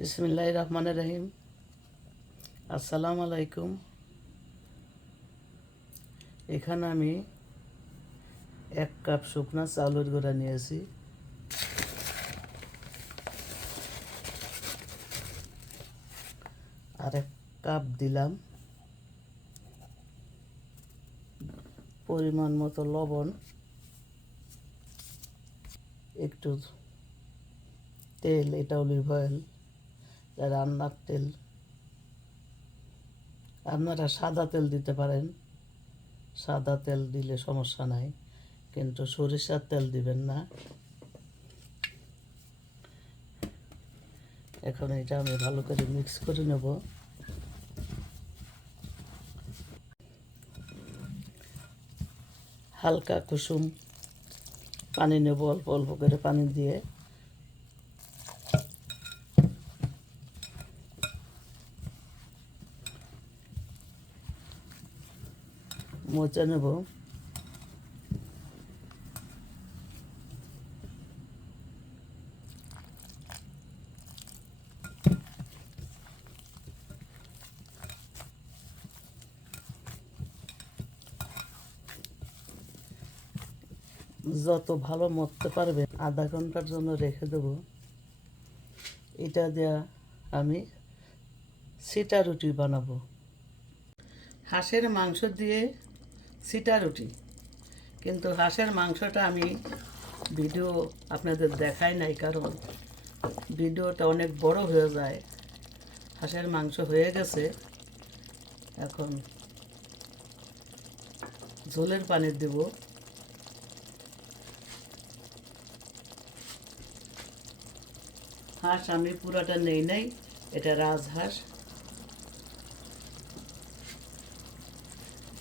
বিসমিল্লাহির রহমানির রহিম। আসসালামু আলাইকুম। এখানে আমি 1 কাপ শুকনা চাউলের গুঁড়া নিয়েছি। আর 1 কাপ দিলাম পরিমাণ মতো লবণ, একটু তেল, এটা অলিভ অয়েল, রান্নার তেল। আপনারা সাদা তেল দিতে পারেন, সাদা তেল দিলে সমস্যা নাই, কিন্তু সরিষার তেল দিবেন না। এখন এটা আমি ভালো করে মিক্স করে নেব। হালকা কুসুম পানি নেব, অল্প অল্প করে পানি দিয়ে। মজা নেব। যত ভালো মরতে পারবে আধা ঘন্টার জন্য রেখে দেব। এটা দিয়ে আমি সিটা রুটি বানাবো। হাঁসের মাংস দিয়ে সিটা রুটি, কিন্তু হাঁসের মাংসটা আমি ভিডিও আপনাদের দেখাই নাই, কারণ ভিডিওটা অনেক বড় হয়ে যায়। হাঁসের মাংস হয়ে গেছে, এখন ঝোলের পানি দেব। হাঁস আমি পুরাটা নেই নাই, এটা রাজহাঁস।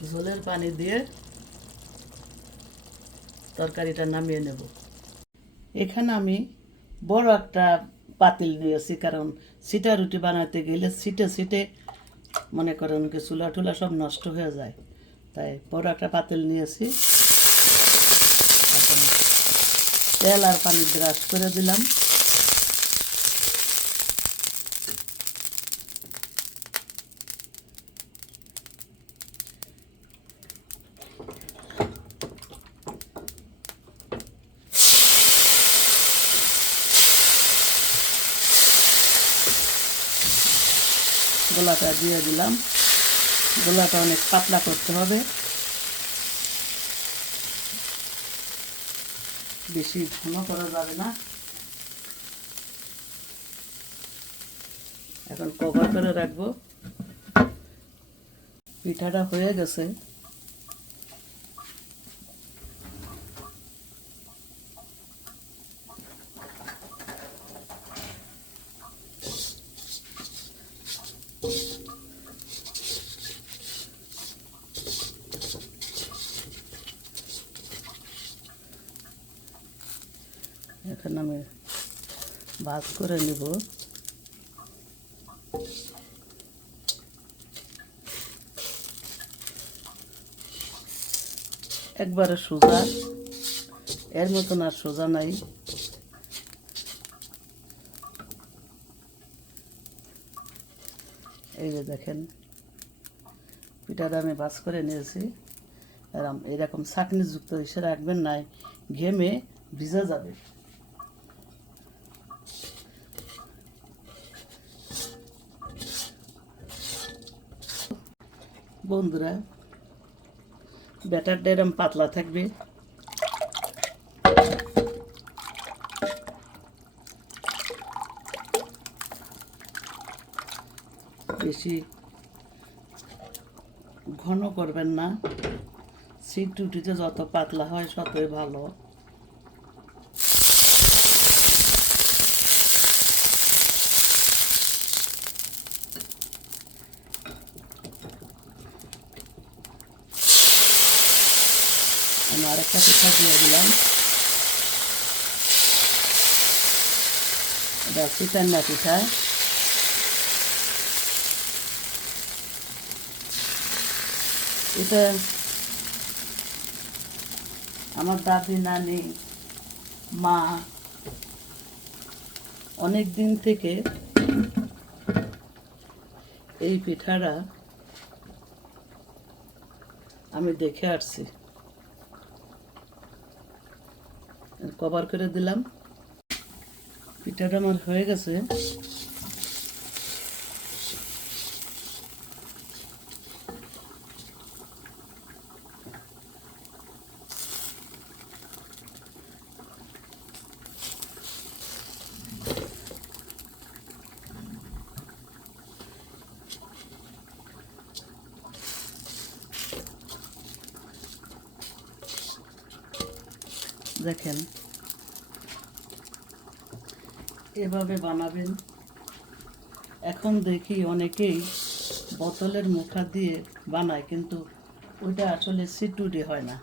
ঝোলের পানি দিয়ে তরকারিটা নামিয়ে নেব। এখানে আমি বড় একটা পাতিল নিয়েছি, কারণ সিটা রুটি বানাতে গেলে সিটে সিটে মনে করেন কি চুলা টুলা সব নষ্ট হয়ে যায়, তাই বড় একটা পাতিল নিয়েছি। এখন তেল আর পানি ব্রাশ করে দিলাম। গোলাটা দিয়ে দিলাম। গোলাটা অনেক পাতলা করতে হবে, বেশি ঘন করা যাবে না। এখন কভার করে রাখবো। পিঠাটা হয়ে গেছে। এখন আমি ভাজ করে নিব। একবারে সোজা, এর মতন আর সোজা নাই। এই যে দেখেন, পিঠাটা আমি ভাজ করে নিয়েছি। এরকম ছাঁকনিযুক্ত হিসেবে রাখবেন, নাই ঘেমে ভিজে যাবে। বন্ধুরা, ব্যাটারটা এরকম পাতলা থাকবে। বেশি ঘন করবেন না, সিট রুটিতে যত পাতলা হয় ততই ভালো। আমি আরেকটা পিঠা দিয়ে দিলাম। এটা চিটান্না পিঠা। এটা আমার দাদি, নানি, মা অনেক দিন থেকে এই পিঠাটা আমি দেখে আসছি, কভার করে দিলাম। পিঠাটা আমার হয়ে গেছে। দেখেন, এভাবে বানাবেন। এখন দেখি অনেকেই বোতলের মুখা দিয়ে বানায়, কিন্তু ওইটা আসলে সিটুডি হয় না।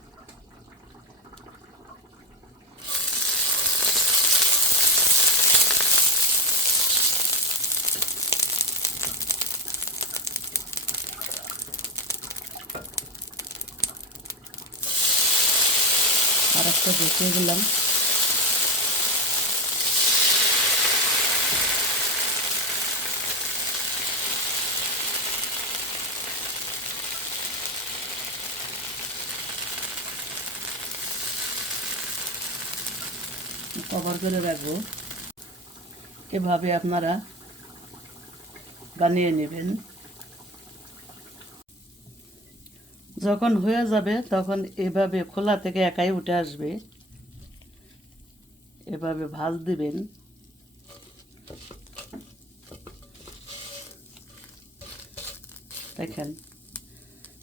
আর একটা দেখিয়ে দিলাম। কভার করে রাখবো। এভাবে আপনারা বানিয়ে নেবেন। যখন হয়ে যাবে তখন এভাবে খোলা থেকে একাই উঠে আসবে। এভাবে ভাঁজ দিবেন। দেখেন,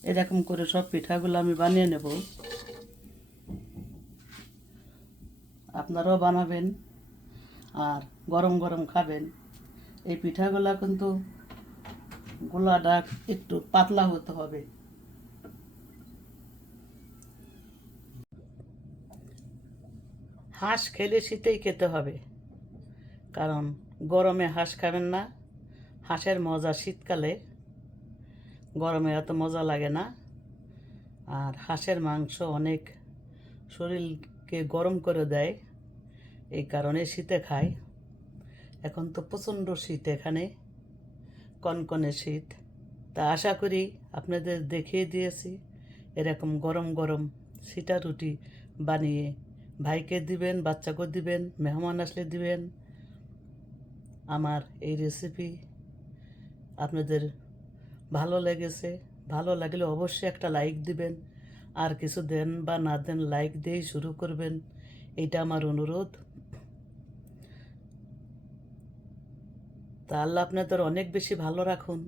এরকম করে সব পিঠাগুলো আমি বানিয়ে নেব। আপনারাও বানাবেন আর গরম গরম খাবেন। এই পিঠাগুলা কিন্তু গোলাটা একটু পাতলা হতে হবে। হাঁস খেলে শীতেই খেতে হবে, কারণ গরমে হাঁস খাবেন না। হাঁসের মজা শীতকালে, গরমে এত মজা লাগে না। আর হাঁসের মাংস অনেক শরীরকে গরম করে দেয়, এই কারণে শীতে খায়। এখন তো প্রচণ্ড শীত, এখানে কনকনে শীত। তা আশা করি আপনাদের দেখিয়ে দিয়েছি। এরকম গরম গরম সিটা রুটি বানিয়ে ভাইকে দিবেন, বাচ্চাকেও দিবেন, মেহমান আসলে দিবেন। আমার এই রেসিপি আপনাদের ভালো লেগেছে, ভালো লাগলে অবশ্যই একটা লাইক দিবেন। আর কিছু দেন বা না দেন, লাইক দিয়েই শুরু করবেন, এইটা আমার অনুরোধ। তা আল্লাহ আপনাদের অনেক বেশি ভালো রাখুন।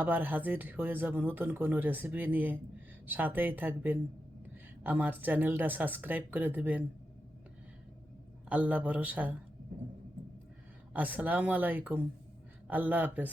আবার হাজির হয়ে যাব নতুন কোনো রেসিপি নিয়ে। সাথেই থাকবেন, আমার চ্যানেলটা সাবস্ক্রাইব করে দেবেন। আল্লাহ ভরসা। আসসালামু আলাইকুম। আল্লাহ হাফেজ।